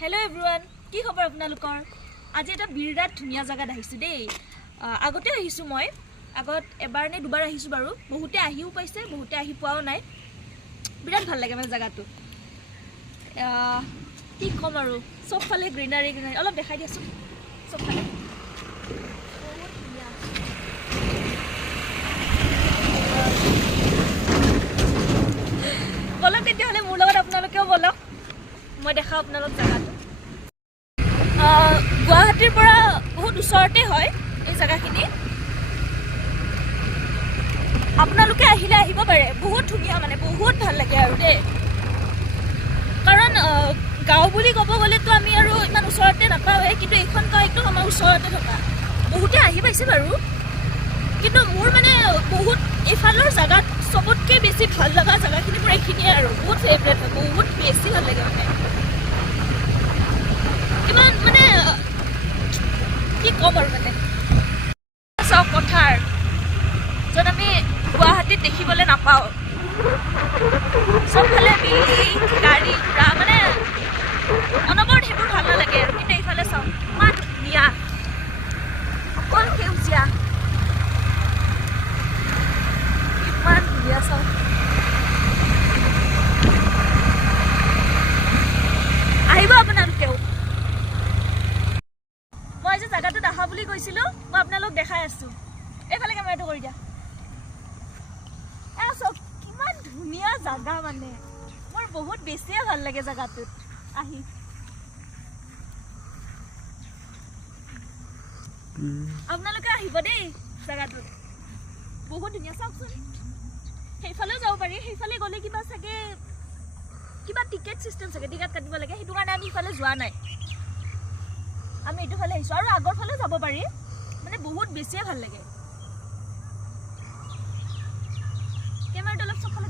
Hello everyone, কি খবৰ আপোনালোকৰ? আজি এটা বিৰাট ধুনীয়া জায়গাত আহিছো দেই। আগতে আহিছো মই, আগত এবাৰ নে দুবাৰ আহিছো বাৰু। বহুতে আহিও পাইছে, বহুতে আহি পোৱাও নাই। বিৰাট ভাল লাগে মানে জায়গাটো। কি কম আৰু, সবফালে গ্ৰীনাৰী গ্ৰীনাৰী। অলপ দেখাই দিয়াচোন সবফালে। বহুত ধুনীয়া। বলক তেতিয়াহ'লে মোৰ লগত আপোনালোকেও বলক। মই দেখাওঁ আপোনালোক জায়গাটো। গুৱাহাটীৰ পৰা বহুত ওচৰতে হয় এই জায়গাখিনি। আপোনালোকে আহিলে আহিব পাৰে, বহুত ধুনীয়া মানে, বহুত ভাল লাগে আৰু দেই। কাৰণ গাঁও বুলি ক'ব গ'লেতো আমি আৰু ইমান ওচৰতে নাপাওঁৱে, কিন্তু এইখন গাঁও একদম আমাৰ ওচৰতে থকা। বহুতে আহি পাইছে বাৰু, কিন্তু মোৰ মানে বহুত এইফালৰ জাগাত চবতকৈ বেছি ভাল লগা জাগাখিনি মোৰ এইখিনিয়ে আৰু বহুত ফেভৰেট হয়, বহুত বেছি ভাল লাগে মানে। ইমান মানে কি ক'ম আৰু মানে চাওক পথাৰ, য'ত আমি গুৱাহাটীত দেখিবলৈ নাপাওঁ। চবফালে বিল্ডিং গাড়ী ঘোঁৰা, মানে অনবৰত সেইবোৰ ভাল নালাগে আৰু। কিন্তু এইফালে চাওক ইমান ধুনীয়া, অকল সেউজীয়া, ইমান ধুনীয়া চাওক। আহিব আপোনালোকেও। মই যে জায়গাটোত আহা বুলি কৈছিলো, মই আপোনালোক দেখাই আছো। এইফালে কেমেৰাটো কৰি দিয়া। চাওক কিমান ধুনীয়া জাগা, মানে মোৰ বহুত বেছিয়ে ভাল লাগে জাগাটোত আহি। আপোনালোকে আহিব দেই, জাগাটোত বহুত ধুনীয়া। চাওকচোন, সেইফালেও যাব পাৰি। সেইফালে গ'লে কিবা চাগে কিবা টিকেট চিষ্টেম চাগে, টিকেট কাটিব লাগে। সেইটো কাৰণে আমি ইফালে যোৱা নাই, আমি এইটো ফালে আহিছো। আৰু আগৰ ফালে যাব পাৰি, মানে বহুত বেছিয়ে ভাল লাগে। কেমেৰাটো অলপ চবফালে